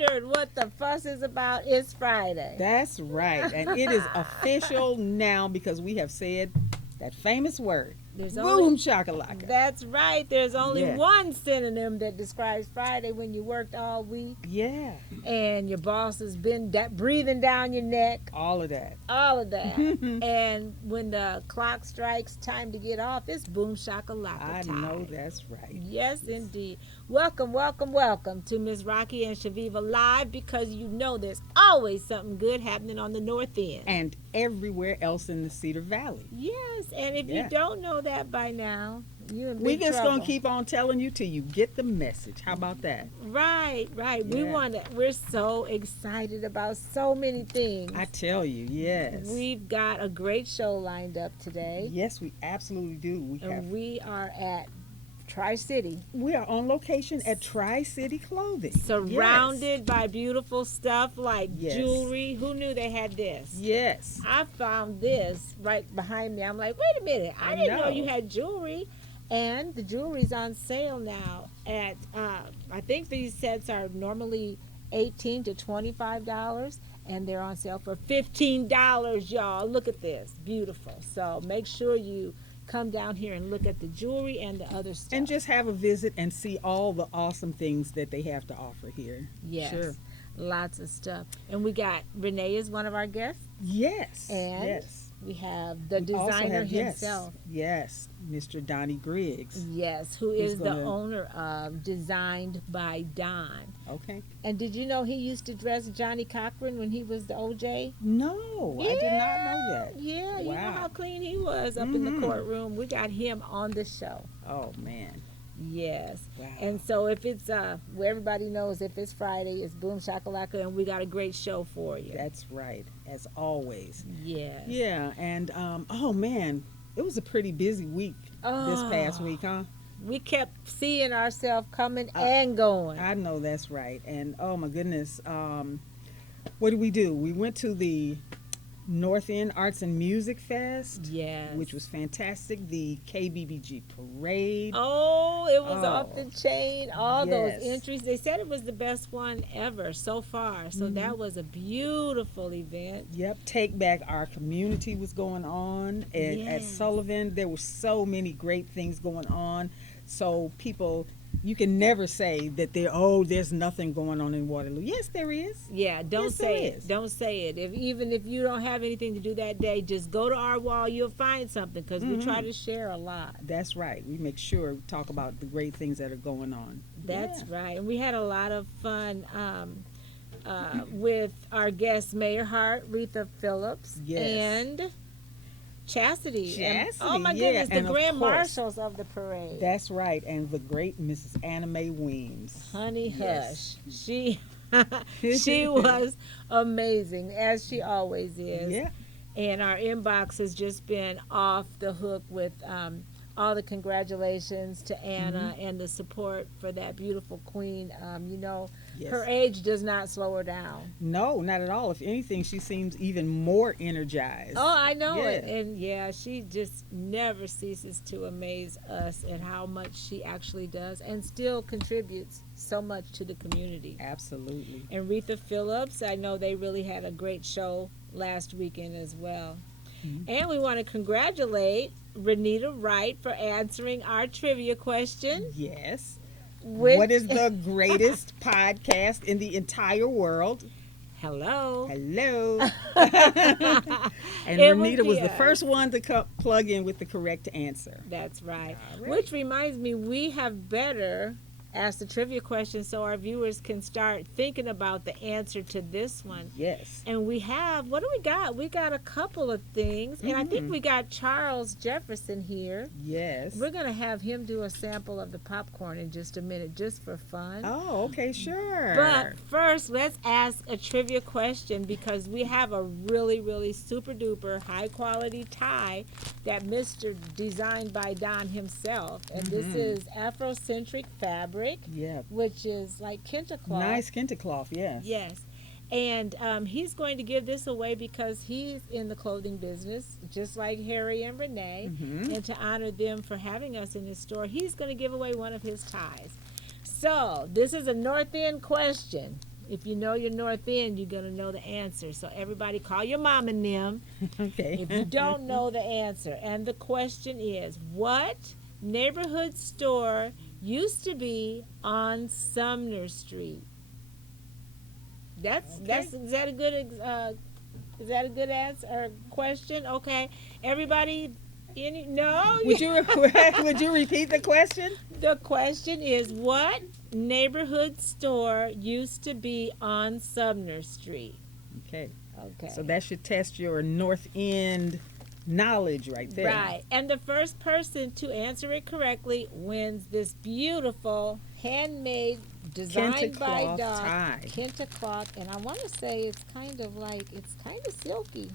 wondered what the fuss is about, it's Friday. That's right. And it is official now because we have said that famous word. There's Boom only, shakalaka. that's right. There's only Yeah. one synonym that describes Friday: when you worked all week Yeah. and your boss has been breathing down your neck. All of that. All of that. And when the clock strikes time to get off, it's boom shakalaka I time. know that's right. Yes, indeed. Welcome, welcome, welcome to Miss Rocky and Shaveva Live, because you know there's always something good happening on the North End. And everywhere else in the Cedar Valley. Yes, and if Yeah. you don't know that by now, you're in We big just trouble. gonna keep on telling you till you get the message. How about that? Right, right. Yeah. We're so excited about so many things. I tell you, yes. We've got a great show lined up today. Yes, we absolutely do. And we are at Tri-City, We are on location at Tri-City Clothing. surrounded by beautiful stuff like Yes. jewelry. Who knew they had this? Yes. I found this right behind me. I'm like, wait a minute, I didn't know you had jewelry. And the jewelry's on sale now at, I think these sets are normally $18 to $25, and they're on sale for $15, y'all. Look at this, beautiful. So make sure you come down here and look at the jewelry and the other stuff. And just have a visit and see all the awesome things that they have to offer here. Yes, Sure. lots of stuff. And we got Renee is one of our guests. Yes. And yes. we have the We also designer have, himself. Yes. Mr. Donnie Griggs. Yes, who He's is the gonna- owner of Designed by Don. Okay. And did you know he used to dress Johnny Cochran when he was the OJ? No, I did not know that. Yeah, you know Wow. how clean he was up in the Mhm. courtroom. We got him on the show. Oh man. Yes. Wow. And so if it's where everybody knows if it's Friday, it's Boom Shakalaka, and we got a great show for you. That's right, as always. Yes. Yeah, and oh man, it was a pretty busy week this past week, huh? We kept seeing ourselves coming and going. I know that's right. And oh my goodness, what did we do? We went to the North End Arts and Music Fest, Yes. which was fantastic. The KBBG parade. Oh, it was Oh. off the chain. All Yes. those entries. They said it was the best one ever so far. So that was a beautiful event. Yep, Take Back Our Community was going on at Yes. Sullivan. There were so many great things going on. So people, you can never say that there's nothing going on in Waterloo. Yes, there is. Yeah, don't Yes, say there it. is. Don't say it. Even if you don't have anything to do that day, just go to our wall. You'll find something, because we try to share a lot. That's right. We make sure we talk about the great things that are going on. That's Yeah. right. And we had a lot of fun with our guest, Mayor Hart, Retha Phillips, Yes. and Chastity. And, Chastity, oh my yeah, goodness, the and of grand course. marshals of the parade. That's right. And the great Mrs. Anna Mae Weems. Honey Yes. Hush. She was amazing, as she always is. Yeah. And our inbox has just been off the hook with all the congratulations to Anna and the support for that beautiful queen. Yes. Her age does not slow her down. No, not at all. If anything, she seems even more energized. Oh, I know it. Yeah. And yeah, she just never ceases to amaze us at how much she actually does and still contributes so much to the community. Absolutely. And Retha Phillips, I know they really had a great show last weekend as well. And we want to congratulate Renita Wright for answering our trivia question. Yes. Which, What is the greatest podcast in the entire world? Hello. Hello. And It would Renita was be the us. first one to plug in with the correct answer. That's right. All right. Which reminds me, we have better ask the trivia question so our viewers can start thinking about the answer to this one. Yes. And we have, what do we got? We got a couple of things. And I think Mhm. we got Charles Jefferson here. Yes. We're going to have him do a sample of the popcorn in just a minute, just for fun. Oh, okay, sure. But first, let's ask a trivia question, because we have a really, really super duper high quality tie that Mr. Designed by Don himself. And this is Afrocentric fabric, Yeah. which is like kente cloth. Nice kente cloth, yes. Yes. And he's going to give this away because he's in the clothing business, just like Harry and Renee. Mhm. And to honor them for having us in his store, he's going to give away one of his ties. So this is a North End question. If you know your North End, you're going to know the answer. So everybody call your mom and them Okay. if you don't know the answer. And the question is, what neighborhood store used to be on Sumner Street? Is that a good answer or question? Okay. Everybody no. Would you repeat the question? The question is, what neighborhood store used to be on Sumner Street? Okay. Okay. So that should test your North End knowledge right there. Right. And the first person to answer it correctly wins this beautiful handmade designed by Kente cloth Don tie. Kente cloth, and I want to say it's kind of silky.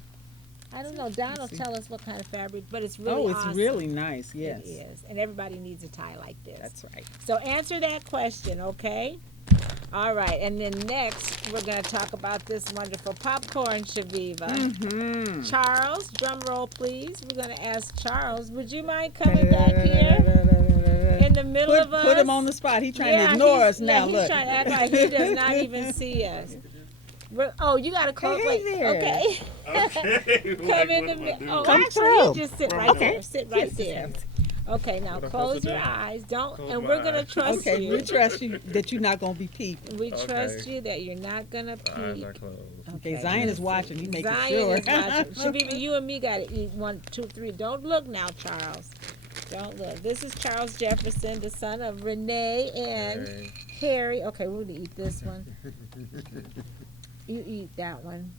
I don't know. Don will tell us what kind of fabric, but it's really awesome. It's really nice. Yes. It is. And everybody needs a tie like this. That's right. So answer that question, okay? All right. And then next, we're going to talk about this wonderful popcorn, Shaviva. Mm-hmm. Charles, drum roll, please. We're going to ask Charles, would you mind coming back here in the middle of us? Put him on the spot. He's trying to ignore us now. He's Look. trying to act like he does not even see us. You got to close. Hey there. Okay. Okay. Come in the middle. Oh, Come actually, through. you just sit right Okay. there. Sit right there. Okay, now close your eyes. Close And my we're going to eyes. trust Okay, you. we trust you that you're not going to be peeping. We trust Okay. you that you're not going to My eyes peek. are closed. Okay, Zion is watching. He's making Zion sure. is watching. Shaviva, you and me got to eat 1, 2, 3. Don't look now, Charles. Don't look. This is Charles Jefferson, the son of Renee and Okay. Harry. Okay, we're going to eat this one. You eat that one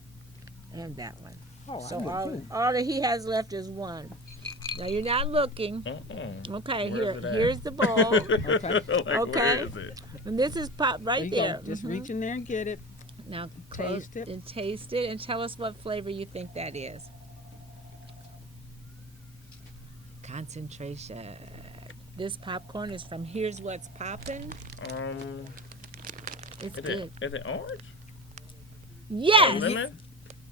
and that one. Oh, So I'm all, good. all that he has left is one. Now you're not looking. Okay, Where's it at? here's the bowl. Okay. Like, Okay. Where is it? And this is pop There right you there. go. Just Mhm. reach in there and get it. Now close Taste it. and taste it and tell us what flavor you think that is. Concentration. This popcorn is from Here's What's Poppin'. It's good. Is it orange? Yes, Or lemon?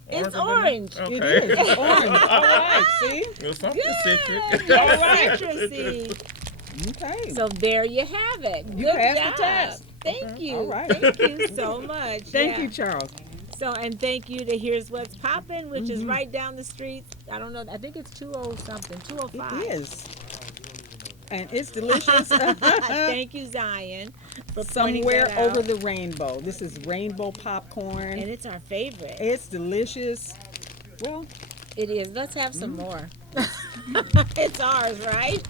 it's or lemon? orange. Okay. It is. It's orange. All right. See? It was something Good. citric. All right. Citrusy. Okay. So there you have it. You Good passed the job. test. Thank you. All right. Thank you so much. Thank Yeah. you, Charles. So, and thank you to Here's What's Poppin', which is right down the street. I don't know. I think it's 20 something, 205. It is. And it's delicious. Thank you, Zion, for pointing Somewhere that out. over the rainbow. This is rainbow popcorn. And it's our favorite. It's delicious. Well, It is. Let's have some more. It's ours, right?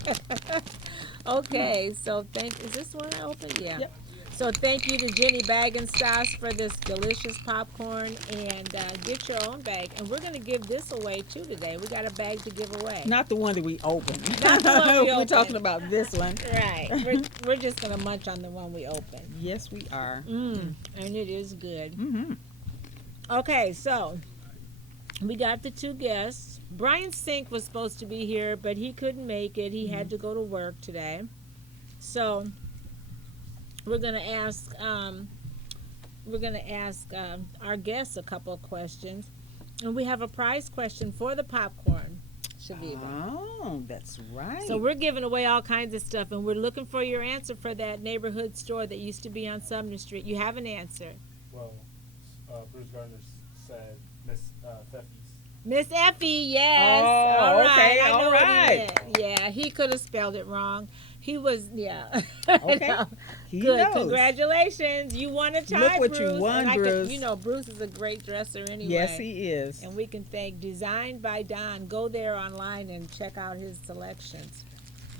Okay. So is this one open? Yeah. Yep. So thank you to Jenny Bag and Stas for this delicious popcorn, and get your own bag. And we're going to give this away too today. We got a bag to give away. not the one that we opened. Not the one we We're opened. talking about this one. Right. We're just going to munch on the one we opened. Yes, we are. And it is good. Mm-hmm. Okay, so we got the 2 guests. Brian Sink was supposed to be here, but he couldn't make it. He had to go to work today. So we're gonna ask our guests a couple of questions, and we have a prize question for the popcorn, Shaviva. Oh, that's right. So we're giving away all kinds of stuff, and we're looking for your answer for that neighborhood store that used to be on Sumner Street. You have an answer. Well, Bruce Gardner said Miss Feffy's. Miss Effie, yes. Oh, all right. okay, I know all what he right. meant. Yeah, he could have spelled it wrong. He was, yeah. Okay. No. He Good. knows. Congratulations. You won a tie, Look what Bruce. you won, And Bruce. Bruce is a great dresser anyway. Yes, he is. And we can thank Designed by Don. Go there online and check out his selections.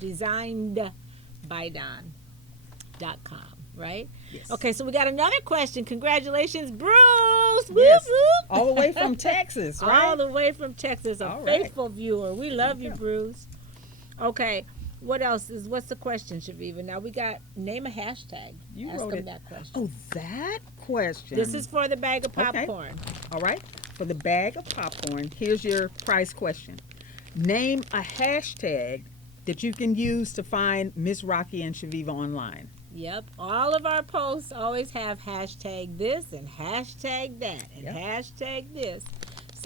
DesignedByDon.com, right? Yes. Okay, so we got another question. Congratulations, Bruce. Whoop, Yes. whoop. All the way from Texas, right? All the way from Texas, a All right. faithful viewer. We love you, Yeah. Bruce. Okay, what's the question, Shaviva? Now we got name a hashtag. You Ask wrote them it. that question. Oh, that question. This is for the bag of Okay. popcorn. All right. For the bag of popcorn, here's your prize question. Name a hashtag that you can use to find Miss Rocky and Shaviva online. Yep. All of our posts always have hashtag this and hashtag that and Yep. hashtag this.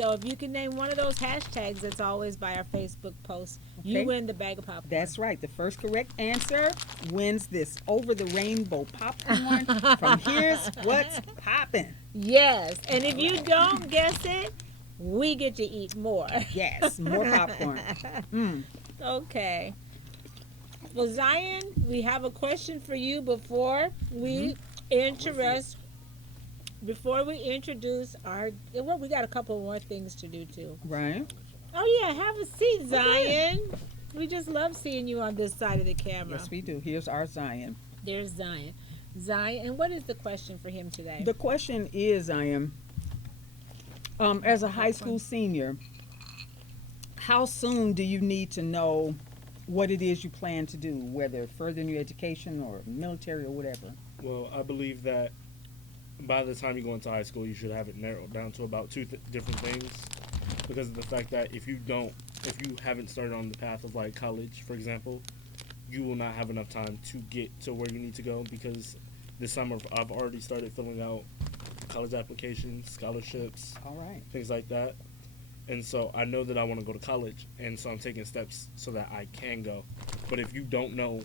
So if you can name one of those hashtags that's always by our Facebook post, Okay. you win the bag of popcorn. That's right. The first correct answer wins this over the rainbow popcorn from Here's What's Poppin'. Yes. And if you don't guess it, we get to eat more. Yes, more popcorn. Mm. Okay. Well, Zion, we have a question for you before we introduce our. Well, we got a couple more things to do too. Right. Oh yeah, have a seat, Zion. We just love seeing you on this side of the camera. Yes, we do. Here's our Zion. There's Zion. Zion, and what is the question for him today? The question is, Zion, as a high school senior, how soon do you need to know what it is you plan to do, whether further in your education or military or whatever? Well, I believe that by the time you go into high school, you should have it narrowed down to about two different things, because of the fact that if you haven't started on the path of like college, for example, you will not have enough time to get to where you need to go, because this summer I've already started filling out college applications, scholarships, All right. things like that. And so I know that I want to go to college, and so I'm taking steps so that I can go. But if you don't know,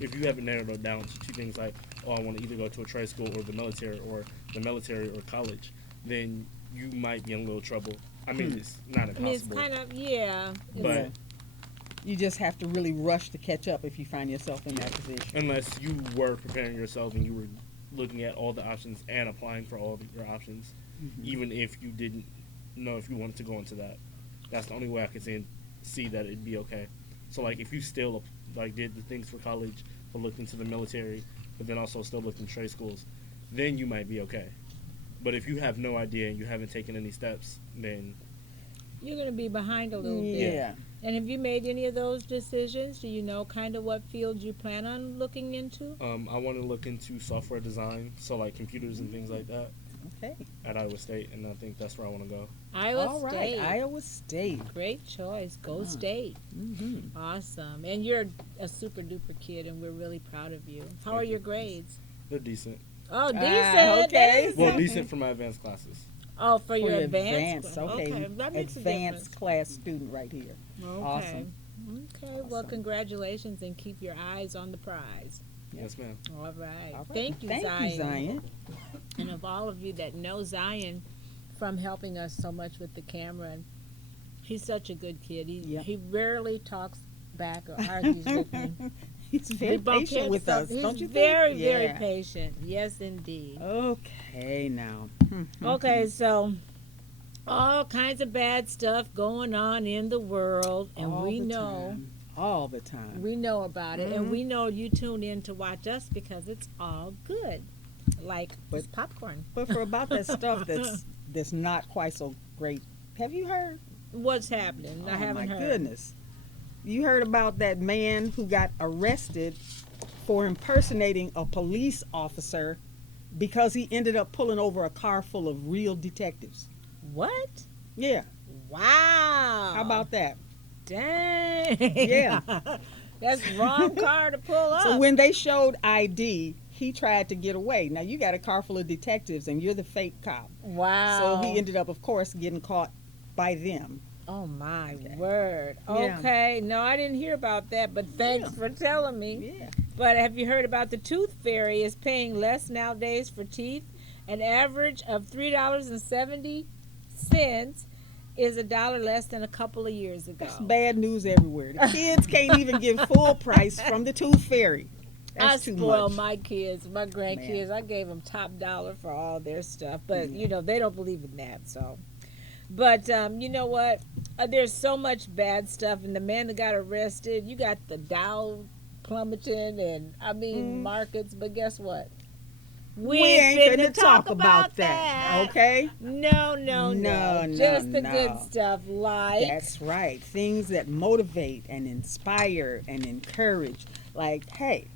if you haven't narrowed it down to two things like, oh, I want to either go to a trade school or the military or college, then you might be in a little trouble. I mean, it's not I mean, it's impossible, kind of, yeah. but You just have to really rush to catch up if you find yourself in that position. unless you were preparing yourself and you were looking at all the options and applying for all of your options, even if you didn't know if you wanted to go into that, that's the only way I could see that it'd be okay. So like if you still like did the things for college, but looked into the military, but then also still looked in trade schools, then you might be okay. But if you have no idea and you haven't taken any steps, then You're going to be behind a little bit. Yeah. And have you made any of those decisions? Do you know kind of what fields you plan on looking into? I want to look into software design, so like computers and things like that Okay. at Iowa State, and I think that's where I want to go. Iowa All right. State. Iowa State. Great choice. Go Ah. State. Mm-hmm. Awesome. And you're a super duper kid, and we're really proud of you. How Thank are you. your grades? They're decent. Oh, decent. okay. decent. Well, decent for my advanced classes. Oh, for your your advanced. okay. That makes Advanced class student right here. a difference. Awesome. Okay. Well, Awesome. congratulations, and keep your eyes on the prize. Yes, ma'am. All right. All right. Thank you, Thank Zion. you, Zion. And of all of you that know Zion from helping us so much with the camera, and he's such a good kid. He rarely talks back or argues with me. He's We very bump patient heads with us, He's don't you think? very, Yeah. very patient. Yes, indeed. Okay, now. Okay, so all kinds of bad stuff going on in the world, and All we the know time. All the time. we know about it, and we know you tune in to watch us because it's all good, like this popcorn. But for about that stuff that's not quite so great, have you heard? What's happening? I haven't my heard. goodness. You heard about that man who got arrested for impersonating a police officer because he ended up pulling over a car full of real detectives. What? Yeah. Wow. How about that? Dang. Yeah. That's the wrong car to pull up. So when they showed ID, he tried to get away. Now you got a car full of detectives and you're the fake cop. Wow. So he ended up, of course, getting caught by them. Oh my word. Yeah. Okay. No, I didn't hear about that, but thanks for telling me. Yeah. But have you heard about the tooth fairy is paying less nowadays for teeth? An average of $3.70 is $1 less than a couple of years ago. That's bad news everywhere. The kids can't even get full price from the tooth fairy. That's I too spoil much. my kids, my grandkids. I gave them top dollar for all their stuff, but you know they don't believe in that. So, but you know what? There's so much bad stuff, and the man that got arrested, you got the Dow plummeting, and I mean markets. But guess what? We ain't finna talk about that, okay? No. No, Just the no. good stuff, like That's right. Things that motivate and inspire and encourage. Like, hey,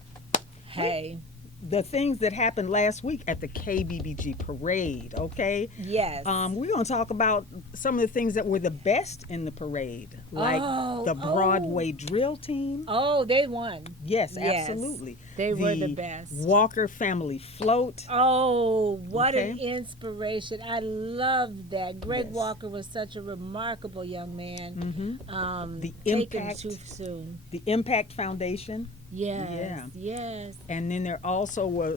the things that happened last week at the KBBG parade, okay? Yes. We're going to talk about some of the things that were the best in the parade, like the Broadway drill team. Oh, they won. Yes, Yes. absolutely. They were the best. Walker family float. Oh, what an Okay. inspiration. I loved that. Greg Yes. Walker was such a remarkable young man. The Taken Impact- too soon. The Impact Foundation. Yes. Yeah. Yes. And then there also were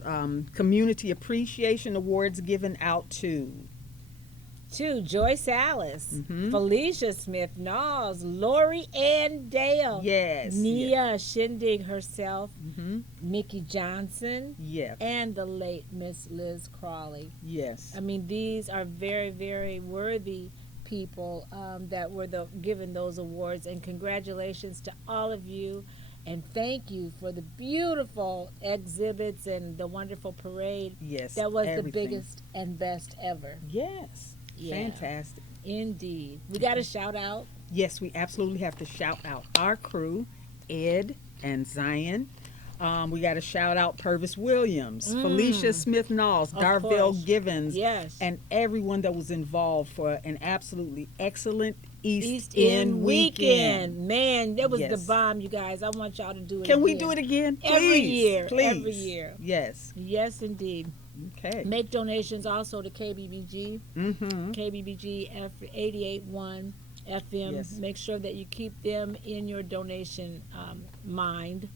community appreciation awards given out to Joyce Alice, Mhm. Felicia Smith Knowles, Lori Ann Dale, yes, Nia Shindig herself, hmm Mickey Johnson, yeah, and the late Miss Liz Crawley. yes, I mean, these are very, very worthy people that were given those awards. And congratulations to all of you. And thank you for the beautiful exhibits and the wonderful parade. yes. That was everything. the biggest and best ever. Yes, Yeah. fantastic. Indeed. We got a shout out. Yes, we absolutely have to shout out our crew, Ed and Zion. We got to shout out Purvis Williams, Felicia Smith Knowles, Of Darville course. Givens, Yes. and everyone that was involved for an absolutely excellent East East End End weekend. weekend. Man, that was the Yes. bomb, you guys. I want y'all to do it Can again. we do it again? Every Please, year, please. every year. Yes. Yes, indeed. Okay. Make donations also to KBBG, Mm-hmm. KBBG 88.1 FM. Yes. Make sure that you keep them in your donation mind.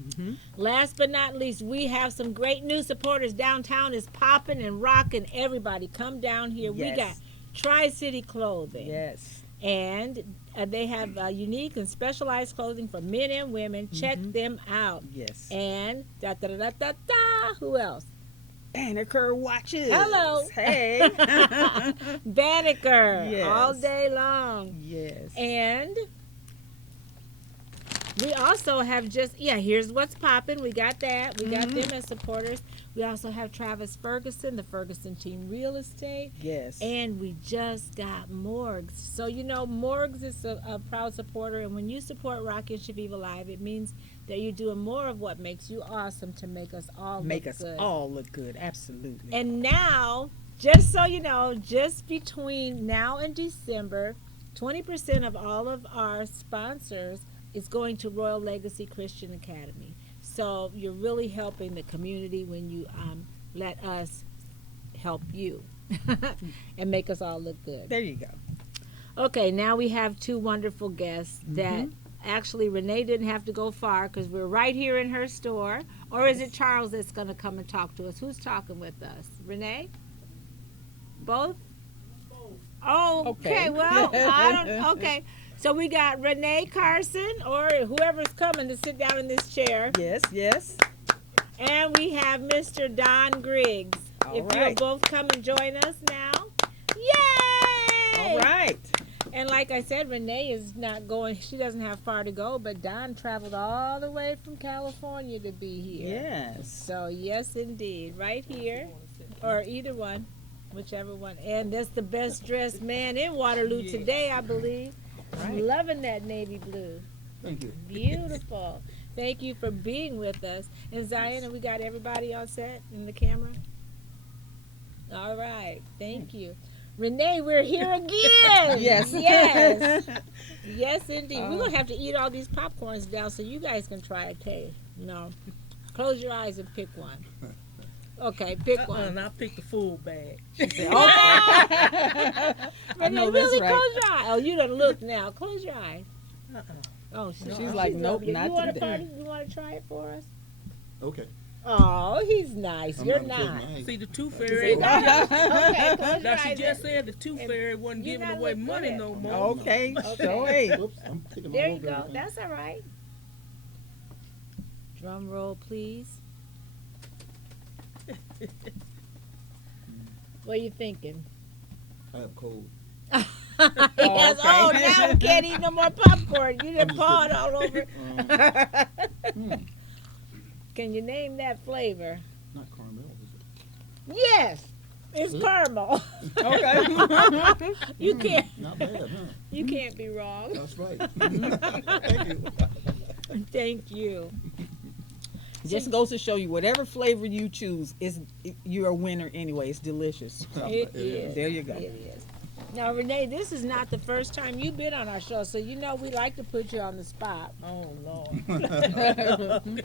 Mm-hmm. Last but not least, we have some great new supporters. Downtown is popping and rocking. Everybody come down here. We Yes. got Tri-City Clothing. Yes. And they have unique and specialized clothing for men and women. Check them out. Yes. And da-da-da-da-da, who else? Banneker watches. Hello. Hey. Banneker, Yes. all day long. Yes. And we also have here's what's popping. We got that. We got them as supporters. We also have Travis Ferguson, the Ferguson Team Real Estate. Yes. And we just got Morgs. So, Morgs is a proud supporter. And when you support Rocky and Shaveva Live, it means that you're doing more of what makes you awesome to make us all Make look us good. all look good. Absolutely. And now, just so you know, just between now and December, 20% of all of our sponsors is going to Royal Legacy Christian Academy. So you're really helping the community when you let us help you and make us all look good. There you go. Okay, now we have two wonderful guests that actually Renee didn't have to go far because we're right here in her store. Or is it Charles that's going to come and talk to us? Who's talking with us? Renee? Both? Oh, okay. Okay. Well, okay. So we got Renee Carson or whoever's coming to sit down in this chair. Yes. Yes. And we have Mr. Don Griggs. All If right. you'll both come and join us now. Yay! All right. And like I said, Renee is not going, she doesn't have far to go, but Don traveled all the way from California to be here. Yes. So, yes, indeed. Right here, or either one, whichever one. And that's the best dressed man in Waterloo today, I believe. I'm Right. loving that navy blue. Thank you. Beautiful. Thank you for being with us. And Zion, and we got everybody on set in the camera? All right. Thank you. Renee, we're here again. Yes. Yes. Yes, indeed. We're going to have to eat all these popcorns down so you guys can try it. Okay. No. Close your eyes and pick one. Okay, pick one. And I picked the full bag. Renee, know that's really right. close your eye. Oh, you done look now. Close your eye. Oh, She's like, nope, you not want today. You want to try it for us? Okay. Oh, he's nice. You're gonna not. close my eyes. See, the tooth See, fairy. now, okay, close your Now she eyes. just said the tooth fairy wasn't you giving gotta away look money good. no more. Okay. Okay. Show it. Whoops, I'm taking There all you over go. everything. That's all right. Drum roll, please. What are you thinking? I have cold. Yes. okay. Oh, now we can't eat no more popcorn. You done just pawed all over. Mm, Can you name that flavor? not caramel, is it? Yes, it's Is it? caramel. Okay. You can't. Not bad, huh? You can't be wrong. That's right. Thank you. Thank you. Just goes to show you, whatever flavor you choose, you're a winner anyway. It's delicious. So, It is. there you go. It is. Now, Renee, this is not the first time you've been on our show, so you know we like to put you on the spot. Oh, Lord.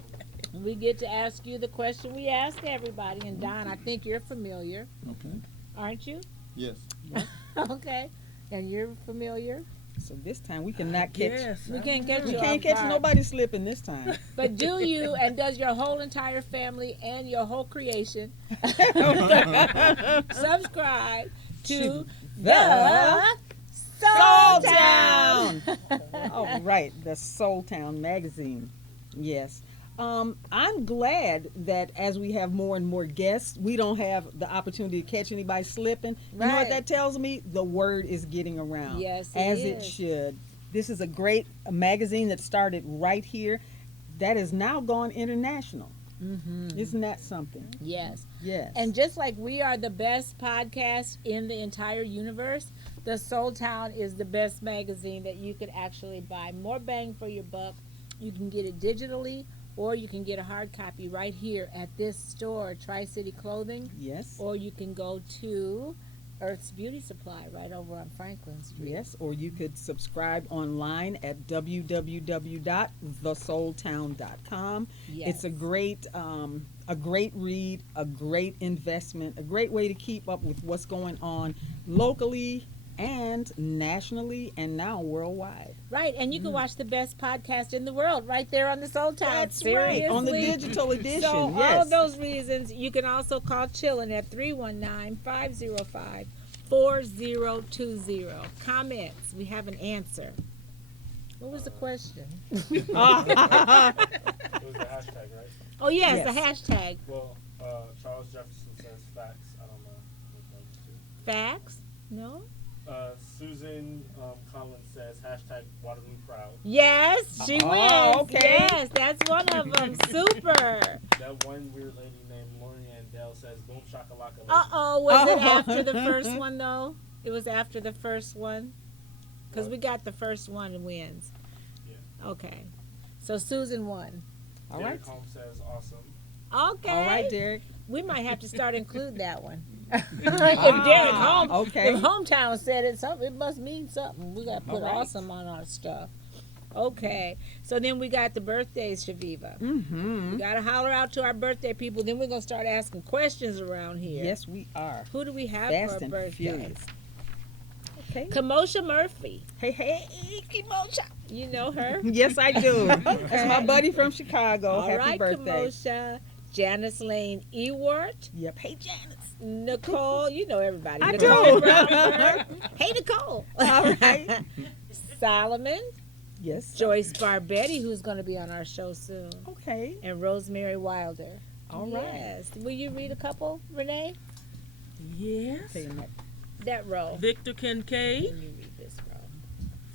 We get to ask you the question we ask everybody. And Don, I think you're familiar, Okay. aren't you? Yes. Okay. And you're familiar? So this time we cannot catch. Yes. We can't catch We you can't off catch guard. nobody slipping this time. But do you and does your whole entire family and your whole creation subscribe to the Soul Soul Town? Town. All right, the Soul Town magazine. Yes. I'm glad that as we have more and more guests, we don't have the opportunity to catch anybody slipping. You know Right. what that tells me? The word is getting around. Yes, it as is. it should. This is a great magazine that started right here that has now gone international. Mm-hmm. Isn't that something? Yes. Yes. And just like we are the best podcast in the entire universe, the Soul Town is the best magazine that you could actually buy. More bang for your buck. You can get it digitally, or you can get a hard copy right here at this store, Tri-City Clothing, yes. or you can go to Earth's Beauty Supply right over on Franklin Street. Yes, or you could subscribe online at www.thesoultown.com. Yes. It's a great read, a great investment, a great way to keep up with what's going on locally and nationally and now worldwide. Right, and you can watch the best podcast in the world right there on the Soul Town. That's right, on the Seriously. digital edition. So yes. all of those reasons, you can also call Chillin' at 319-505-4020. Comments, we have an answer. What was the question? It was the hashtag, right? Oh yes, Yes. the hashtag. Well, Charles Jefferson says facts. I don't know what those two. Facts? No? Susan Collins says hashtag Waterloo Proud. Yes, she Oh, wins. okay. Yes, that's one of them. Super. That one weird lady named Lori Andell says boom shakalaka. lady." Uh-oh, was it Oh. after the first one though? It was after the first one? Because we got the first one and wins. Yeah. Okay. So Susan won. All right. Derek Holmes says awesome. Okay. All right, Derek. We might have to start include that one. If Derek Holmes, okay. if Hometown said it, it must mean something. We got to put All right. awesome on our stuff. Okay. So then we got the birthdays, Shaviva. Mm-hmm. We got to holler out to our birthday people. Then we're going to start asking questions around here. Yes, we are. Who do we have Fast for a and birthday? furious. Okay. Kamosha Murphy. Hey, Kamosha. You know her? Yes, I do. That's my buddy from Chicago. All Happy right, birthday. Kamosha. Janice Lane Ewart. Yep. Hey, Janice. Nicole. You know everybody. I Nicole do. Brownberg. Hey, Nicole. All right. Solomon. Yes. Joyce Barbetti, who's going to be on our show soon. Okay. And Rosemary Wilder. All right. Yes. Will you read a couple, Renee? Yes. Say that. That row. Victor Kincaid. Let me read this row.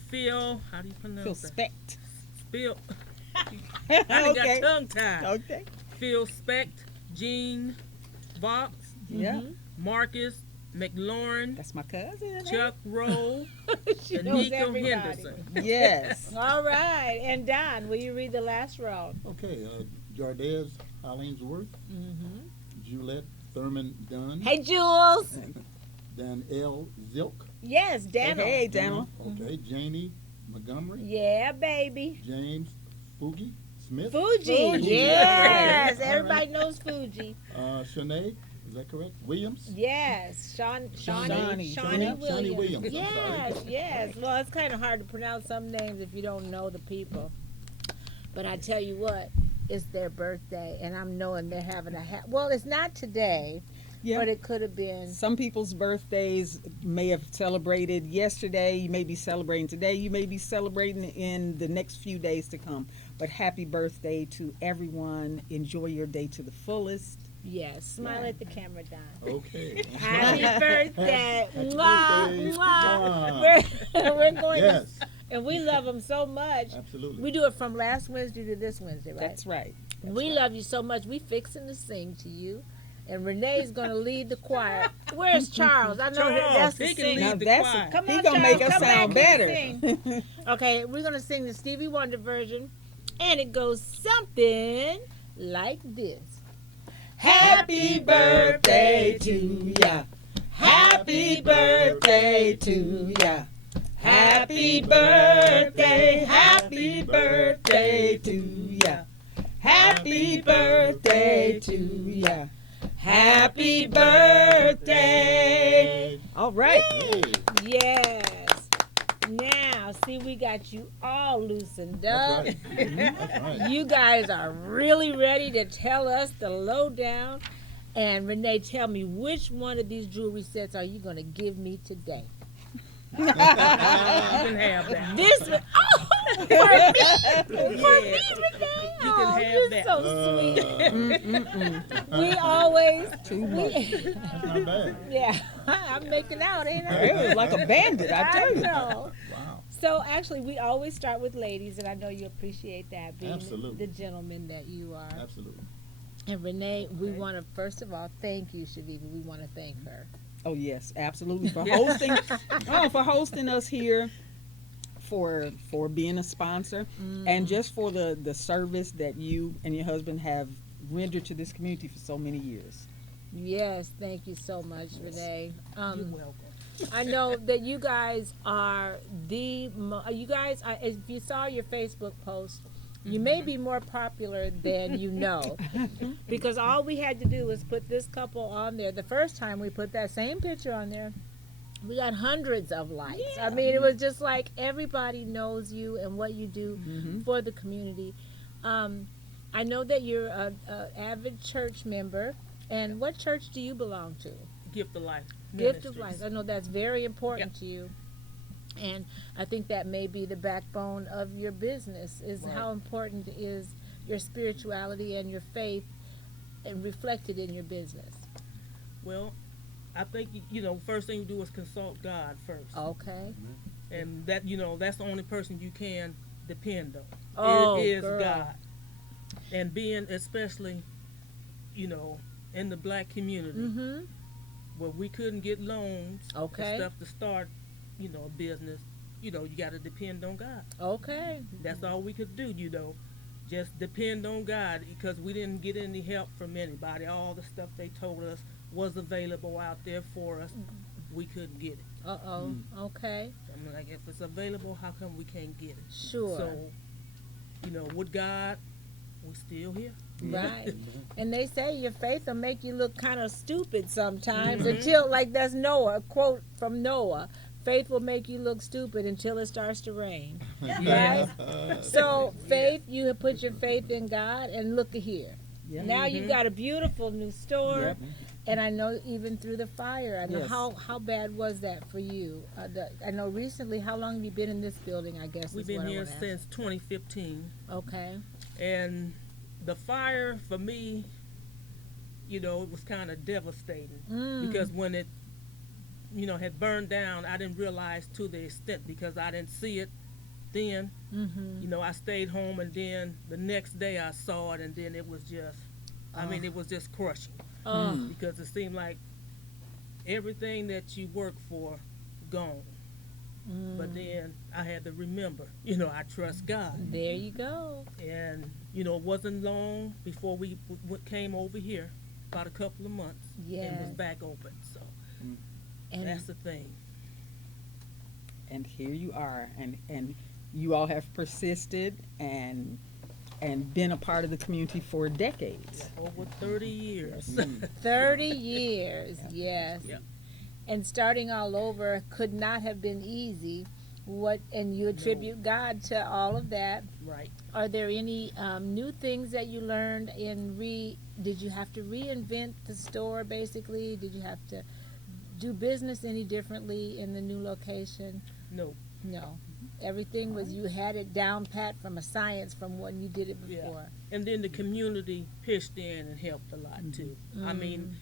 Phil. How do you pronounce Phil that? Specht. Phil. I done Okay. got tongue tied. Okay. Phil Specht. Gene Vox. Yeah. Marcus McLaurin. That's my cousin. Chuck Rowe. She knows Nico everybody. Henderson. Yes. All right. And Don, will you read the last row? Okay. Jardez Hollingsworth, Mm-hmm. Juliet Thurman Dunn, Hey, Jules. Dan L. Zilk. Yes, Daniel. Hey, Daniel. Okay. Janie Montgomery, Yeah, baby. James Fugi Smith, Fuji. Fuji. Yes. All right. Everybody knows Fuji. Shanae, is that correct? Williams. Yes. Shawnee Shawnee. Williams. Shawnee Williams. I'm Yes, sorry. yes. Well, it's kind of hard to pronounce some names if you don't know the people. But I tell you what, it's their birthday, and I'm knowing they're having well, it's not today, Yeah. but it could have been. Some people's birthdays may have celebrated yesterday. You may be celebrating today. You may be celebrating in the next few days to come. But happy birthday to everyone. Enjoy your day to the fullest. Yes. Smile Yeah. at the camera, Don. Okay. Happy birthday. Happy Mwah, birthday. mwah. We're going Yes, and we love them so much. absolutely. We do it from last Wednesday to this Wednesday, right? That's right. We love you so much. We fixing to sing to you. And Renee's going to lead the choir. Where's Charles? I know Charles, that's the he can sing. lead Now the that's choir. Come he on, gonna Charles, make us come sound back better. and sing. Okay, we're going to sing the Stevie Wonder version. And it goes something like this. Happy birthday to ya. Happy birthday to ya. Happy birthday, happy birthday to ya. Happy birthday to ya. Happy birthday. All right. Hey, Yes. Now, see, we got you all loosened up. that's right. That's right. You guys are really ready to tell us the lowdown. And Renee, tell me, which one of these jewelry sets are you going to give me today? You can have that. This one. Oh, for me. For me, Renee. You can Oh, have you're that. so sweet. We always. Too much. That's not bad. Yeah, I'm making out, ain't I? It was like a bandit, I tell you. know. Wow. So actually, we always start with ladies, and I know you appreciate that, being Absolutely. the gentleman that you are. Absolutely. And Renee, we Okay. want to first of all thank you, Chaveeva. We want to thank her. Oh yes, absolutely for hosting. For hosting us here, for being a sponsor, and just for the service that you and your husband have rendered to this community for so many years. Yes, thank you so much, Renee. You're welcome. I know that you guys are you guys, if you saw your Facebook post, you may be more popular than you know, because all we had to do was put this couple on there. The first time we put that same picture on there, we got hundreds of likes. I mean, it was just like everybody knows you and what you do for the community. I know that you're a avid church member. And what church do you belong to? Gift of Life. Gift of Ministries. Life. I know that's very important to you. And I think that may be the backbone of your business, is Right. how important is your spirituality and your faith and reflected in your business. Well, I think, first thing you do is consult God first. Okay. And that, that's the only person you can depend on. Oh, It is girl. God. And being especially, in the black community Mm-hmm. where we couldn't get loans Okay. and stuff to start, a business, you got to depend on God. Okay. That's all we could do, just depend on God, because we didn't get any help from anybody. All the stuff they told us was available out there for us. We couldn't get it. Uh-oh. Okay. I'm like, if it's available, how come we can't get it? Sure. So, with God, we're still here. Right. And they say your faith will make you look kind of stupid sometimes Mhm. until, like, that's Noah, a quote from Noah. Faith will make you look stupid until it starts to rain. Right? So faith, you have put your faith in God, and look at here. Yeah. Now you've got a beautiful new store, Yep. and I know even through the fire. I know Yes. how bad was that for you? I know recently. How long have you been in this building? I guess We've is been what I here wanna ask. since 2015. Okay. And the fire, for me, it was kind of devastating. Because when it, had burned down, I didn't realize to the extent, because I didn't see it then. Mm-hmm. I stayed home, and then the next day I saw it, and then it was just, it was just crushing. Oh. Because it seemed like everything that you work for, gone. But then I had to remember, I trust God. There you go. And, it wasn't long before we came over here, about a couple of months, and was Yes. back open. So And that's the thing. And here you are, and you all have persisted and been a part of the community for decades. Over 30 years. 30 years, yes. Yep. And starting all over could not have been easy. And you attribute God to all of that. Right. Are there any new things that you learned did you have to reinvent the store basically? Did you have to do business any differently in the new location? No. No. Everything was, you had it down pat from a science from when you did it Yeah. before. And then the community pitched in and helped a lot too. I mean,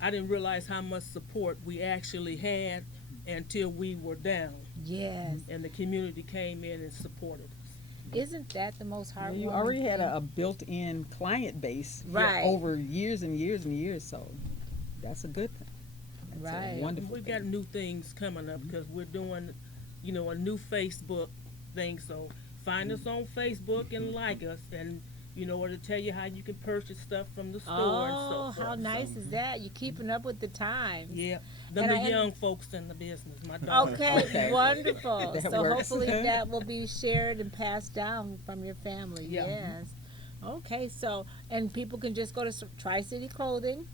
I didn't realize how much support we actually had until we were down, Yes. and the community came in and supported us. Isn't that the most heartwarming You already had thing? a built-in client base Right. over years and years and years, so that's a good thing. That's Right. a wonderful We've thing. got new things coming up because we're doing, a new Facebook thing. So find us on Facebook and like us, and or to tell you how you can purchase stuff from the store and Oh, so forth. how nice So, is that? You're keeping up with the times. yeah, them And the I- and- young folks in the business. My daughter. Okay, Okay. wonderful. That So works. hopefully that will be shared and passed down from your family. Yeah. Yes. Okay, so and people can just go to Tri-City Clothing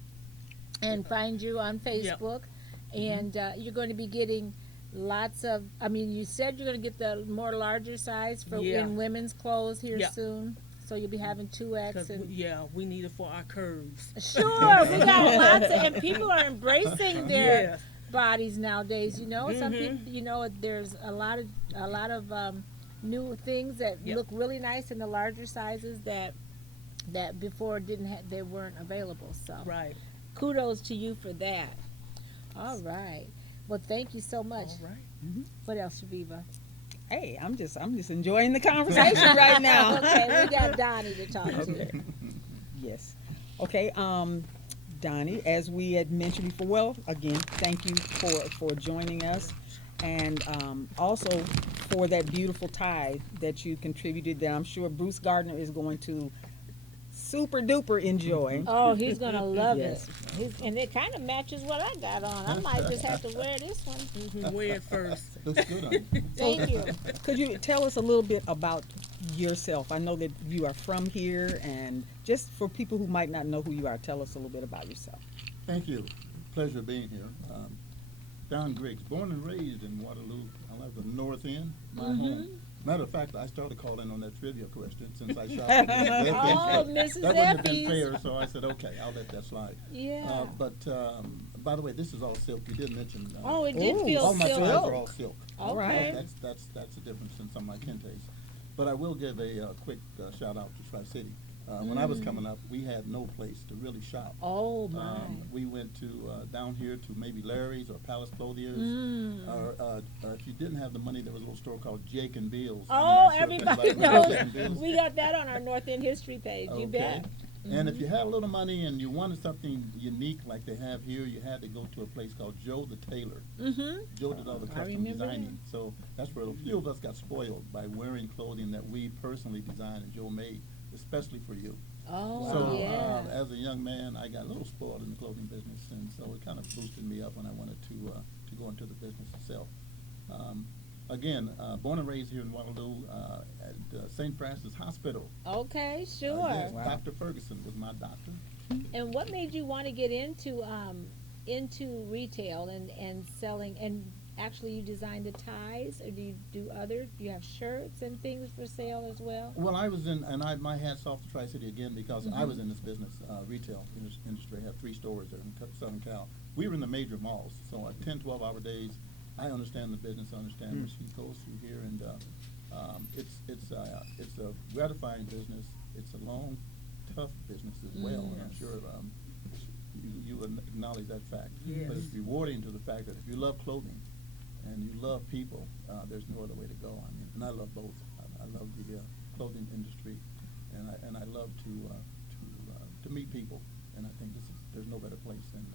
and find you on Facebook, and you're going to be getting lots of. I mean, you said you're going to get the more larger size for Yeah. in women's clothes here Yeah. soon. So you'll be having 2X Because and. we need it for our curves. Sure, we got lots of, and people are embracing their Yes. bodies nowadays. Some Mhm. people, there's a lot of new things that Yep. look really nice in the larger sizes that before they weren't available. So Right. kudos to you for that. All right. Well, thank you so much. All right. What else, Shaviva? Hey, I'm just enjoying the conversation right now. Okay, we got Donnie to talk to. Yes. Okay. Donnie, as we had mentioned before, well, again, thank you for joining us, and also for that beautiful tie that you contributed. That I'm sure Bruce Gardner is going to super duper enjoy. Oh, he's gonna love Yes. it. And it kind of matches what I got on. I might just have to wear this one. Wear it first. Looks good on you. Thank you. Could you tell us a little bit about yourself? I know that you are from here, and just for people who might not know who you are, tell us a little bit about yourself. Thank you. Pleasure being here. Don Griggs, born and raised in Waterloo. I love the North End, my home. Matter of fact, I started calling on that trivia question since I shot. Oh, Mrs. That wouldn't have been Effie's. fair, so I said, okay, I'll let that slide. Yeah. But by the way, this is all silk. You did mention. Oh, it did Ooh. feel all my ties silk. are all silk. All right. Okay. That's the difference in some of my kentes. But I will give a quick shout out to Tri-City. When I was coming up, we had no place to really shop. Oh my. We went to down here to maybe Larry's or Palace Clothiers, or if you didn't have the money, there was a little store called Jake and Bill's. I'm Oh, not sure if everybody anybody knows Jake and knows. Bill's. We got that on our North End history page. You bet. And if you had a little money and you wanted something unique like they have here, you had to go to a place called Joe the Tailor. Mm-hmm. Joe did all the I custom remember designing. So that's where a few of us got spoiled by wearing clothing that we personally designed and Joe made, especially for you. Oh So yeah. as a young man, I got a little spoiled in the clothing business, and so it kind of boosted me up when I wanted to go into the business itself. Again, born and raised here in Waterloo at St. Francis Hospital. Okay, sure. Yes, Wow. Dr. Ferguson was my doctor. And what made you want to get into retail and selling? And actually, you design the ties, or do you do other? Do you have shirts and things for sale as well? Well, I was in, and my hat's off to Tri-City again because I was in this business, retail industry. I had 3 stores there in Southern Cal. We were in the major malls, so at 10, 12-hour days. I understand the business. I understand what she goes through here, and it's a gratifying business. It's a long, tough business as well, and I'm sure you would acknowledge that fact. Yes. But it's rewarding to the fact that if you love clothing and you love people, there's no other way to go. I mean, and I love both. I love the clothing industry, and I love to meet people. And I think there's no better place than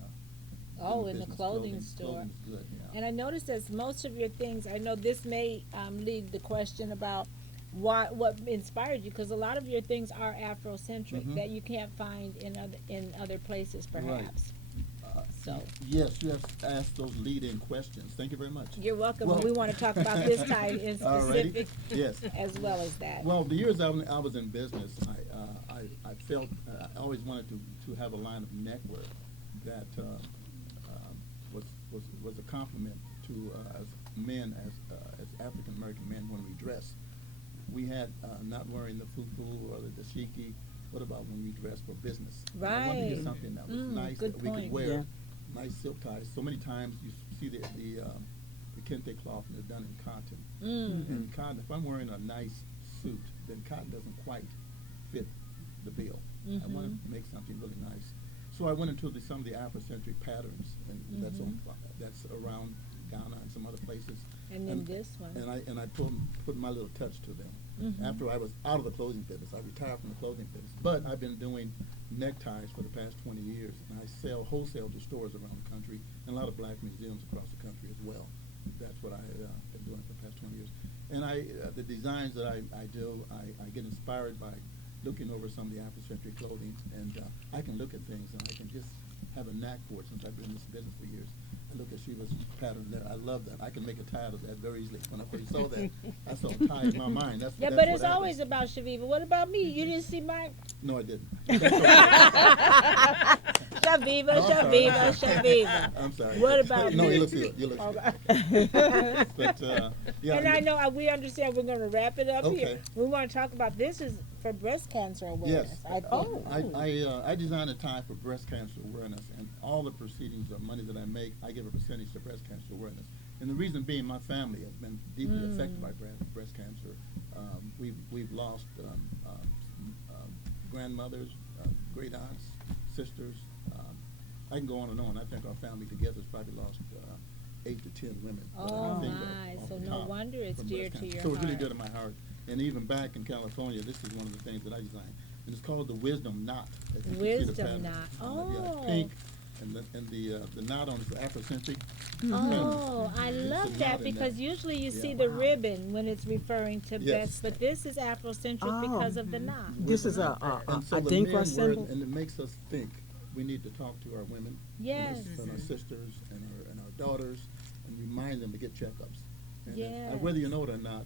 Oh, in the business. clothing store. Clothing is good, yeah. And I noticed that most of your things, I know this may lead the question about what inspired you, because a lot of your things are Afrocentric that you can't find in other places, perhaps. So Yes, you have asked those lead-in questions. Thank you very much. you're welcome. Well- We want to talk about this tie in Alrighty. specific, Yes. as well as that. Well, the years I was in business, I felt I always wanted to have a line of neckwear that was a compliment to as men, as African American men when we dress. We had not wearing the fufu or the dashiki. What about when we dress for business? I wanted to Right. get something that was nice good that we point. could wear. Yeah. Nice silk ties. So many times you see the kente cloth and they're done in cotton. And cotton, if I'm wearing a nice suit, then cotton doesn't quite fit the bill. I want to make something really nice. So I went into some of the Afrocentric patterns, and that's around Ghana and some other places. And then this one. And I put my little touch to them. After I was out of the clothing business, I retired from the clothing business. But I've been doing neckties for the past 20 years, and I sell wholesale to stores around the country and a lot of black museums across the country as well. That's what I've been doing for the past 20 years. And the designs that I do, I get inspired by looking over some of the Afrocentric clothing, and I can look at things and I can just have a knack for it since I've been in this business for years. I look at Shiva's pattern there. I love that. I can make a tie out of that very easily. When I first saw that, I saw a tie in my mind. That's Yeah, that's but what it's happens. always about Shaviva. What about me? You didn't see my No, I didn't. Shaviva, No, I'm sorry. Shaviva, Shaviva. I'm sorry. What about No, me? you look good. You look Okay. good. But yeah. And I know we understand we're going to wrap it up here. Okay. We want to talk about this is for breast cancer awareness. Yes. I think. I designed a tie for breast cancer awareness, and all the proceedings of money that I make, I give a percentage to breast cancer awareness. And the reason being, my family has been deeply affected by breast cancer. We've lost grandmothers, great aunts, sisters. I can go on and on. I think our family together has probably lost 8 to 10 women. that I Oh think my! off So the no top wonder it's from dear breast to cancer. your So it's heart. really dear to my heart. And even back in California, this is one of the things that I designed. And it's called the Wisdom Knot. If you can see the Wisdom pattern. knot. Yeah, Oh. pink. And the knot on is Afrocentric. Oh, I It's love a that knot in because that. usually you Yeah. see the Wow. ribbon when it's referring to Yes. breast, but this is Afrocentric Oh. because of the knot. This is Wisdom a knot. And so a the Dinkra men symbol. and it makes us think we need to talk to our women Yes. and our sisters and our daughters and remind them to get checkups. And Yes. whether you know it or not,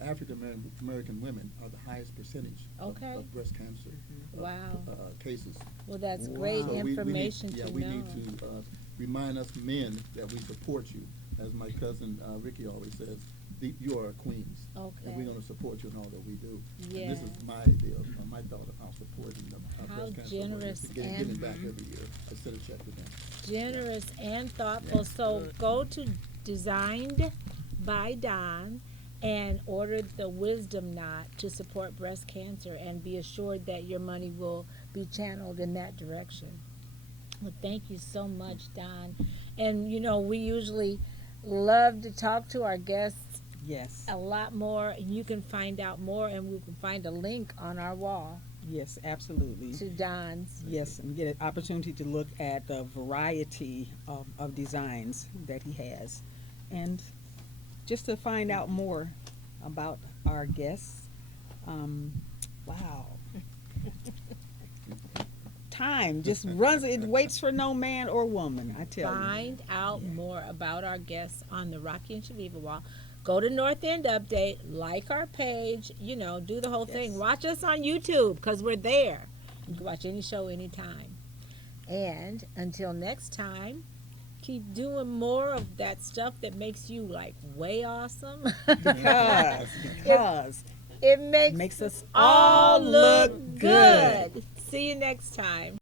African American women are the highest percentage Okay. of breast cancer Wow. cases. Well, that's Wow. great So information we to need know. to remind us men that we support you. As my cousin Ricky always says, you are queens. Okay. And we're going to support you in all that we do. Yes. And this is my idea, my thought of how supporting How breast cancer generous is, and- giving back every year. I send a check to them. Generous and thoughtful. Yeah. So go to Designed by Don and order the Wisdom Knot to support breast cancer and be assured that your money will be channeled in that direction. Well, thank you so much, Don. And you know, we usually love to talk to our guests Yes. a lot more. You can find out more, and we can find a link on our wall Yes, absolutely. to Don's. Yes, and get an opportunity to look at the variety of designs that he has. And just to find out more about our guests. Wow. Time just runs, it waits for no man or woman, I tell you. Find out more about our guests on the Rocky and Shaviva wall. Go to North End Update, like our page, you know, do the whole thing. Yes. Watch us on YouTube because we're there. You can watch any show anytime. And until next time, keep doing more of that stuff that makes you like way awesome. Because it makes makes us all look good. See you next time.